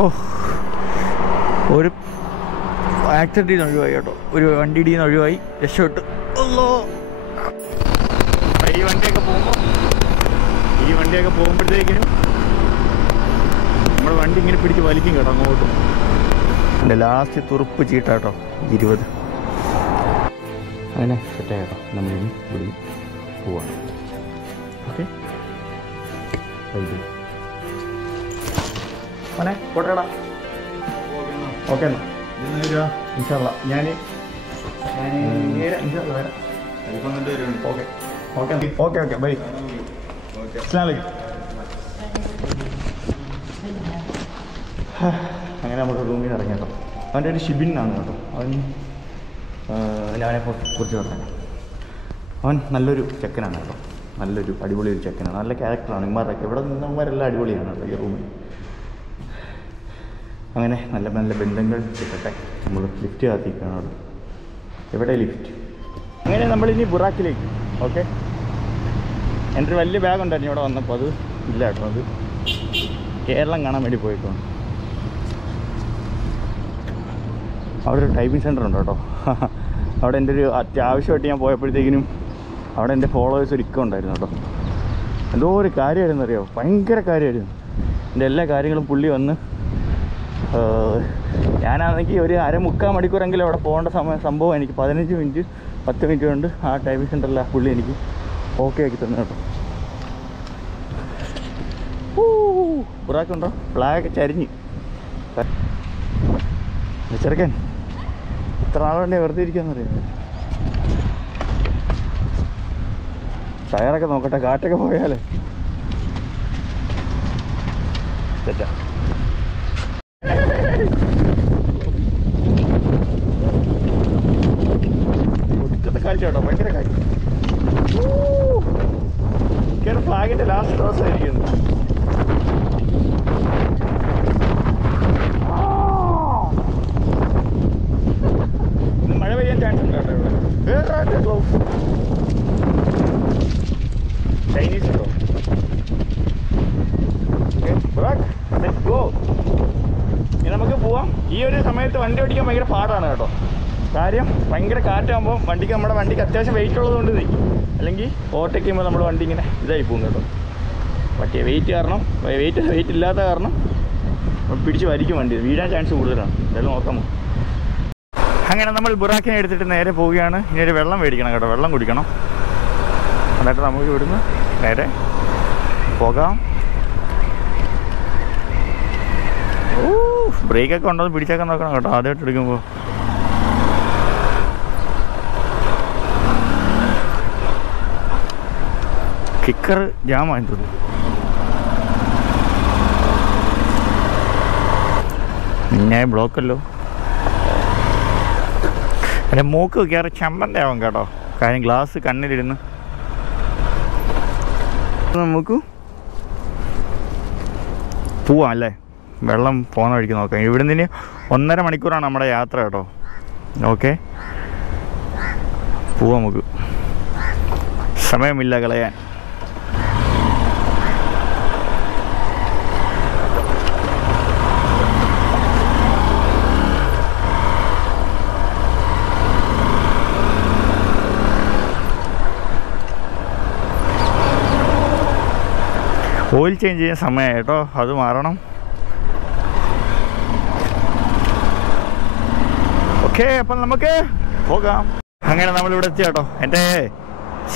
ഓ, ഒരു ആക്സിഡൻറ്റിൽ നിന്ന് ഒഴിവായി കേട്ടോ, ഒരു വണ്ടിയിൽ നിന്ന് ഒഴിവായി, രക്ഷപ്പെട്ടു. ഈ വണ്ടിയൊക്കെ പോകുമ്പോഴത്തേക്കിനും നമ്മുടെ വണ്ടി ഇങ്ങനെ പിടിച്ച് വലിക്കും കേട്ടോ അങ്ങോട്ടും. എൻ്റെ ലാസ്റ്റ് തുറുപ്പ് ചീട്ടാട്ടോ 20. അങ്ങനെ സെറ്റായി കേട്ടോ. നമ്മളിനി ഇവിടെ പോവാണ്. ഓക്കെ മോനെ പോട്ടേടാ. ഓക്കെ എന്നാ ഇൻഷാല്ലാ ഞാൻ വരാം. Okay okay okay okay bye. അങ്ങനെ നമുക്ക് റൂമിൽ ഇറങ്ങി കേട്ടോ. അവൻ്റെ ഒരു ഷിബിൻ ആണ് കേട്ടോ. അവനെ കുറിച്ച് പറയാം. അവൻ നല്ലൊരു ചെക്കനാണ് കേട്ടോ, നല്ലൊരു അടിപൊളി ഒരു ചെക്കനാണ്, നല്ല ക്യാരക്ടറാണ്. ഇമാരൊക്കെ ഇവിടെ നിന്നവന്മാരെല്ലാം അടിപൊളിയാണ് കേട്ടോ ഈ റൂമിൽ. അങ്ങനെ നല്ല നല്ല ബന്ധങ്ങൾ കിട്ടട്ടെ. നമ്മൾ ലിഫ്റ്റ് കാത്തിരിക്കണം അവിടെ. എവിടെ ലിഫ്റ്റ്? അങ്ങനെ നമ്മളിനി ബുറാക്കിലേക്ക്. ഓക്കെ, എൻ്റെ ഒരു വലിയ ബാഗ് ഉണ്ടായിരുന്നു ഇവിടെ വന്നപ്പോൾ, അത് ഇല്ല കേട്ടോ. അത് കേരളം കാണാൻ വേണ്ടി പോയിട്ടാണ്. അവിടെ ഒരു ടൈപ്പിംഗ് സെൻ്റർ ഉണ്ട് കേട്ടോ. അവിടെ എൻ്റെ ഒരു അത്യാവശ്യമായിട്ട് ഞാൻ പോയപ്പോഴത്തേക്കിനും അവിടെ എൻ്റെ ഫോളോവേഴ്സ് ഒരു ഇക്ക ഉണ്ടായിരുന്നു കേട്ടോ. എന്തോ ഒരു കാര്യമായിരുന്നു അറിയാമോ, ഭയങ്കര കാര്യമായിരുന്നു. എൻ്റെ എല്ലാ കാര്യങ്ങളും പുള്ളി വന്ന്, ഞാനാണെങ്കിൽ ഒരു 1/4 മണിക്കൂറെങ്കിലും അവിടെ പോകേണ്ട സംഭവം എനിക്ക് 15 മിനിറ്റ് 10 മിനിറ്റ് കൊണ്ട് ആ ടൈപ്പിംഗ് സെൻ്ററിൽ ആ പുള്ളി എനിക്ക് ഓക്കെ ആക്കി തന്നു കേട്ടോ. ബുറാക്കുണ്ടോ? ഫ്ലാഗൊക്കെ ചരിഞ്ഞ് ചെറുക്കൻ ഇത്ര നാളുണ്ടേ വെറുതെ ഇരിക്കാന്നറിയാം. ടയറൊക്കെ നോക്കട്ടെ, കാറ്റൊക്കെ പോയാലേ തെറ്റാ. ഒടുക്കത്തെ കാഴ്ച കേട്ടോ, ഭയങ്കര കാഴ്ച. ഫ്ലാഗിന്റെ ലാസ്റ്റ് ദിവസമായിരിക്കുന്നു. മഴ പെയ്യാൻ ചാൻസ് ഉണ്ട് കേട്ടോ ഇവിടെ. ചൈനീസ് ഉണ്ടോ? ഇനി നമുക്ക് പോവാം. ഈ ഒരു സമയത്ത് വണ്ടി ഓടിക്കാൻ ഭയങ്കര പാടാണ് കേട്ടോ. കാര്യം ഭയങ്കര കാറ്റാകുമ്പോൾ നമ്മുടെ വണ്ടിക്ക് അത്യാവശ്യം വെയിറ്റ് ഉള്ളതുകൊണ്ട് നിൽക്കും. അല്ലെങ്കിൽ ഓവർടേക്ക് ചെയ്യുമ്പോൾ നമ്മുടെ വണ്ടി ഇങ്ങനെ ഇതായി പോകും കേട്ടോ. മറ്റേ വെയിറ്റ് ഇല്ലാത്ത കാരണം പിടിച്ച് വലിക്കും വണ്ടി, വീഴാൻ ചാൻസ് കൂടുതലാണ്. എന്തായാലും നോക്കാം. അങ്ങനെ നമ്മൾ ബുറാക്കിനെ എടുത്തിട്ട് നേരെ പോവുകയാണ്. ഇനി ഒരു വെള്ളം മേടിക്കണം കേട്ടോ, വെള്ളം കുടിക്കണം. എന്നിട്ട് നമുക്ക് ഇവിടുന്ന് നേരെ പോകാം. ബ്രേക്കൊക്കെ ഉണ്ടോ എന്ന് പിടിച്ചേക്കാൻ നോക്കണം കേട്ടോ ആദ്യമായിട്ട് എടുക്കുമ്പോൾ. കിക്കർ ജാമായി തോന്നുന്നു. ഞാൻ ബ്ലോക്കല്ലോ. എൻ്റെ മൂക്ക് കയറി ചമ്പൻ്റെ ആവും കേട്ടോ. കാര്യം ഗ്ലാസ് കണ്ണിലിരുന്ന് നമുക്ക് പോവാം അല്ലേ. വെള്ളം പോകുന്ന വഴിക്ക് നോക്കാം. ഇവിടെ നിന്ന് 1.5 മണിക്കൂറാണ് നമ്മുടെ യാത്ര കേട്ടോ. ഓക്കെ, പോവാം നമുക്ക്, സമയമില്ല കളയാൻ. ഓയിൽ ചേഞ്ച് ചെയ്യാൻ സമയമായി കേട്ടോ, അത് മാറണം. ഓക്കെ, അപ്പം നമുക്ക് പോകാം. അങ്ങനെ നമ്മളിവിടെ എത്തി കേട്ടോ. എൻ്റെ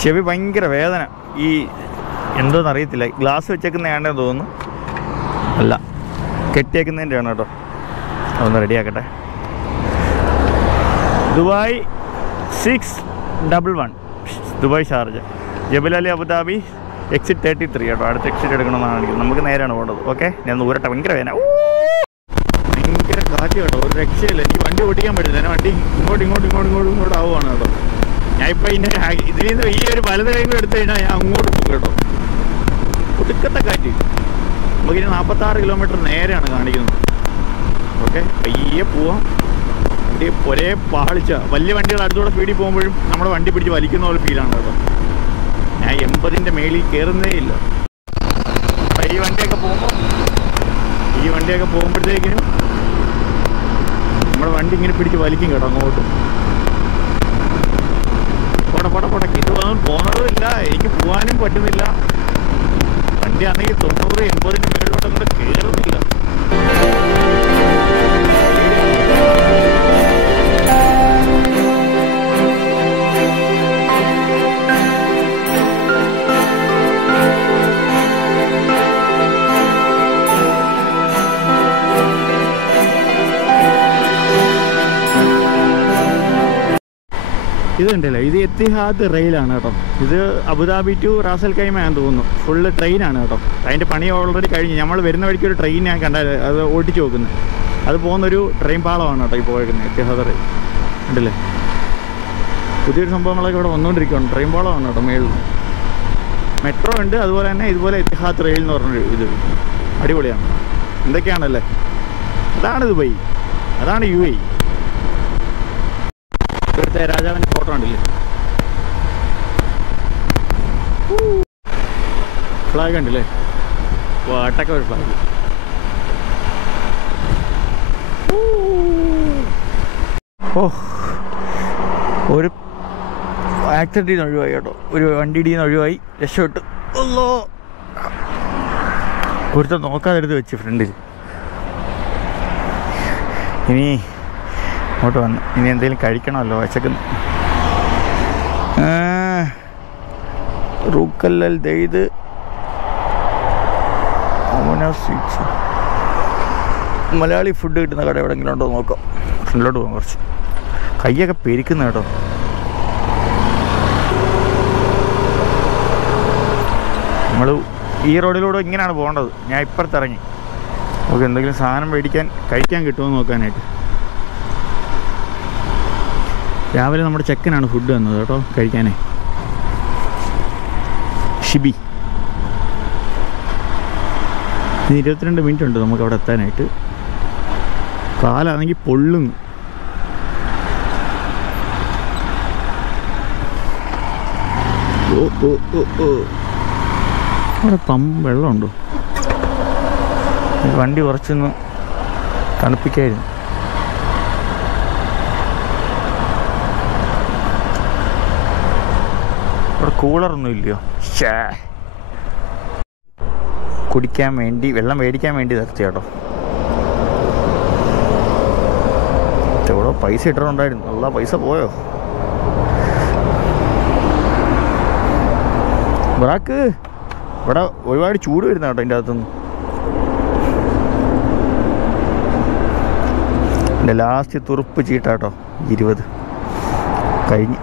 ചെവി ഭയങ്കര വേദന. ഈ എന്തോന്ന് അറിയത്തില്ല, ഗ്ലാസ് വെച്ചേക്കുന്നതാണെന്ന് തോന്നുന്നു. അല്ല, കെട്ടിയേക്കുന്നതിൻ്റെ ആണ് കേട്ടോ. അതൊന്ന് റെഡിയാക്കട്ടെ. ദുബായ് 611 ദുബായ് ഷാർജ, ജബൽ അബുദാബി എക്സിറ്റ് 33 കേട്ടോ. അടുത്ത എക്സിറ്റ് എടുക്കണമെന്നാണ് കാണിക്കുന്നത്. നമുക്ക് നേരെയാണ് പോകേണ്ടത്. ഓക്കെ, ഞാൻ ഊരട്ടെ. ഭയങ്കര വേദന, ഭയങ്കര കാറ്റ് കേട്ടോ. ഒരു രക്ഷയില്ല, എനിക്ക് വണ്ടി ഓടിക്കാൻ പറ്റില്ല. ഞാൻ വണ്ടി ഇങ്ങോട്ട് ആവുകയാണ് കേട്ടോ. ഞാനിപ്പോൾ ഇതിൽ നിന്ന് ഈ ഒരു വലത് കൈ കൂടെ എടുത്തു കഴിഞ്ഞാൽ ഞാൻ അങ്ങോട്ട് പോകും കേട്ടോ. ഒടുക്കത്തെ കാറ്റ്. നമുക്കിനി 46 കിലോമീറ്റർ നേരെയാണ് കാണിക്കുന്നത്. ഓക്കെ, പയ്യെ പോവാം. വണ്ടി ഒരേ പാളിച്ച, വലിയ വണ്ടികൾ അടുത്തൂടെ സ്പീഡിൽ പോകുമ്പോഴും നമ്മുടെ വണ്ടി പിടിച്ച് വലിക്കുന്ന പോലെ ഫീലാണ് കേട്ടോ. ഞാൻ 80ൻ്റെ മേളിൽ കയറുന്നേ ഇല്ല. ഈ വണ്ടിയൊക്കെ പോകുമ്പോൾ ഈ വണ്ടിയൊക്കെ പോകുമ്പോഴത്തേക്കിനും നമ്മുടെ വണ്ടി ഇങ്ങനെ പിടിച്ച് വലിക്കും കേട്ടോ അങ്ങോട്ട്. പൊടക്ക് ഇത് പോകുന്നതുമില്ല, എനിക്ക് പോകാനും പറ്റുന്നില്ല. വണ്ടി ആണെങ്കിൽ 90-80 മേളിലോട്ട് അങ്ങോട്ട് കയറുന്നില്ല. ഇത് കണ്ടില്ലേ, ഇത് എത്തിഹാദ് റെയിലാണ് കേട്ടോ. ഇത് അബുദാബി ടു റാസൽ ഖൈമയാണെന്ന് തോന്നുന്നു. ഫുള്ള് ട്രെയിനാണ് കേട്ടോ. അതിൻ്റെ പണി ഓൾറെഡി കഴിഞ്ഞ്. നമ്മൾ വരുന്ന വഴിക്ക് ഒരു ട്രെയിൻ ഞാൻ കണ്ടാൽ അത് ഓടിച്ച് നോക്കുന്നത്. അത് പോകുന്നൊരു ട്രെയിൻ പാളമാണ് കേട്ടോ ഈ പോയിരിക്കുന്നത്, എത്തിഹാദ് റെയിൽ. കണ്ടില്ലേ, പുതിയൊരു സംഭവങ്ങളൊക്കെ ഇവിടെ വന്നുകൊണ്ടിരിക്കുകയാണ്. ട്രെയിൻ പാളമാണ് കേട്ടോ മേളിൽ. മെട്രോ ഉണ്ട്, അതുപോലെ തന്നെ ഇതുപോലെ എത്തിഹാദ് റെയിൽ എന്ന് പറഞ്ഞൊരു ഇത് അടിപൊളിയാണ്. എന്തൊക്കെയാണല്ലേ, അതാണ് ദുബൈ, അതാണ് UAE. ഇവിടുത്തെ രാജാവിൻ്റെ ഫോട്ടോ ഉണ്ടല്ലേ, ഫ്ലാഗ് ഉണ്ടല്ലേ, വാട്ടൊക്കെ ഒരു ഫ്ലാഗ്. ഓ, ഒരു ആക്സിഡൻറ്റിൽ നിന്ന് ഒഴിവായി കേട്ടോ. ഒരു വണ്ടിയിൽ നിന്ന് ഒഴിവായി, രക്ഷപ്പെട്ടു. ഒന്നോ ഒരുത്തം നോക്കാതെടുത്ത് വെച്ച് ഫ്രണ്ടിൽ. ഇനി അങ്ങോട്ട് വന്നു, ഇനി എന്തെങ്കിലും കഴിക്കണമല്ലോ, വിശക്കുന്നു. റൂക്കല്ലൽ ദെയ്ത് സ്വീറ്റ്സ്. മലയാളി ഫുഡ് കിട്ടുന്ന കട എവിടെയെങ്കിലും ഉണ്ടോ നോക്കാം. ഫ്രണ്ടിലോട്ട് പോകാം. കുറച്ച് കൈയൊക്കെ പെരിക്കുന്ന കേട്ടോ. നമ്മൾ ഈ റോഡിലൂടെ ഇങ്ങനെയാണ് പോകേണ്ടത്. ഞാൻ ഇപ്പുറത്തിറങ്ങി നമുക്ക് എന്തെങ്കിലും സാധനം കഴിക്കാൻ കിട്ടുമോ നോക്കാനായിട്ട്. രാവിലെ നമ്മുടെ ചെക്കനാണ് ഫുഡ് തന്നത് കേട്ടോ കഴിക്കാനേ, ഷിബി. 22 മിനിറ്റ് ഉണ്ട് നമുക്ക് അവിടെ എത്താനായിട്ട്. കാലാണെങ്കിൽ പൊള്ളുന്നു. അവിടെ വെള്ളമുണ്ടോ? വണ്ടി കുറച്ചൊന്ന് തണുപ്പിക്കായിരുന്നു. ഇവിടെ കൂളറൊന്നും ഇല്ലയോ? കുടിക്കാൻ വേണ്ടി വെള്ളം മേടിക്കാൻ വേണ്ടി നിർത്തി കേട്ടോ. എവിടെ പൈസ ഇട്ടിട്ടുണ്ടായിരുന്നു, ഉള്ള പൈസ പോയോ? ബ്രാക്ക് ഇവിടെ ഒരുപാട് ചൂട് വരുന്ന കേട്ടോ അതിൻ്റെ അകത്തുനിന്ന്. എൻ്റെ ലാസ്റ്റ് തുറുപ്പ് ചീട്ടാട്ടോ 20 കഴിഞ്ഞ്.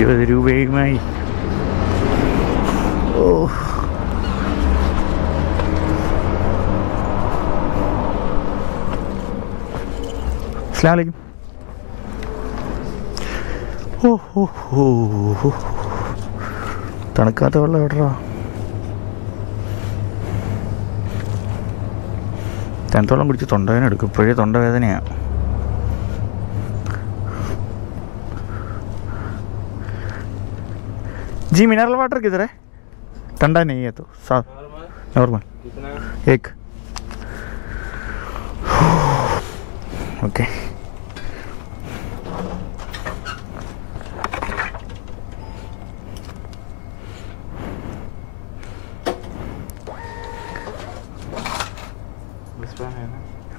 20 രൂപയുമായി. ഓ, അസ്സലാമു അലൈക്കും. ഓ ഹോ ഹോ, തണുക്കാത്ത വെള്ളം എവിടെടാ? തണുത്തോളം കുടിച്ച് തൊണ്ടവേദന എടുക്കും. ഇപ്പോഴേ തൊണ്ടവേദനയാണ്. जी मिनरल वाटर किधर है? ठंडा नहीं है तो साफ नॉर्मल एक. ओके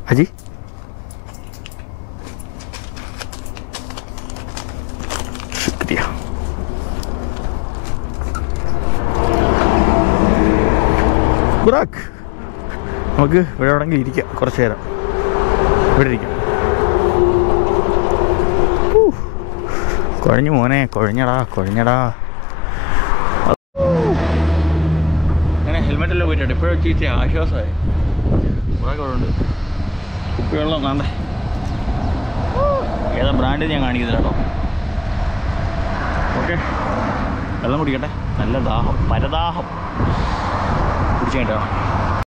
हाजी शुक्रिया. ബുറാക്ക്, നമുക്ക് ഇവിടെ എവിടെയെങ്കിലും ഇരിക്കാം കുറച്ച് നേരം. ഇവിടെ ഇരിക്കാം. കുഴഞ്ഞു മോനെ, കുഴഞ്ഞടാ. അങ്ങനെ ഹെൽമെറ്റെല്ലാം പോയിട്ടുണ്ട്. ഇപ്പോഴും ചീത്ത ആശ്വാസമായി. ബുറാക്ക് അവിടെ ഉണ്ട്. കുപ്പിവെള്ളം കാണണ്ടേ? ഏതാ ബ്രാൻഡ് ഞാൻ കാണിക്കുന്നില്ല കേട്ടോ. ഓക്കെ, വെള്ളം കുടിക്കട്ടെ. നല്ല ദാഹം, പരദാഹം കുടിച്ചു കേട്ടോ.